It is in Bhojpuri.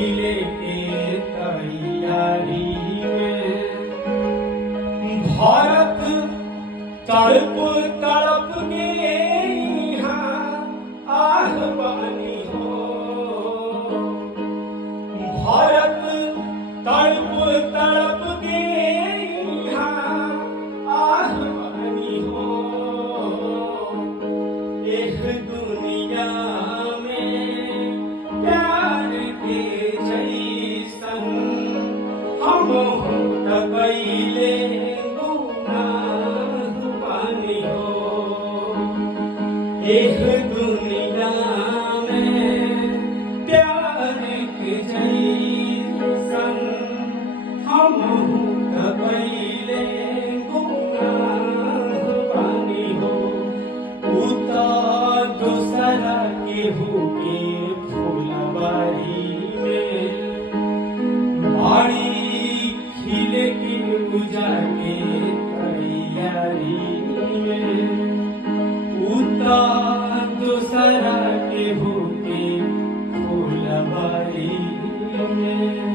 खिले के तैयारी में भारत तड़प तड़प के यहाँ आह बानी हो। भारत तड़प तड़प के यहाँ आह बानी हो। एक दुनिया प्यार के जैसन हम कैले गुनाह बानी हो। एक दुनिया में प्यार के जैसन हम कैले गुनाह बानी हो। उता दूसरा केहू के फुलवारी में बाड़ी खिले के पूजा के तैयारी में उता दूसरा केहू के फुलवारी में।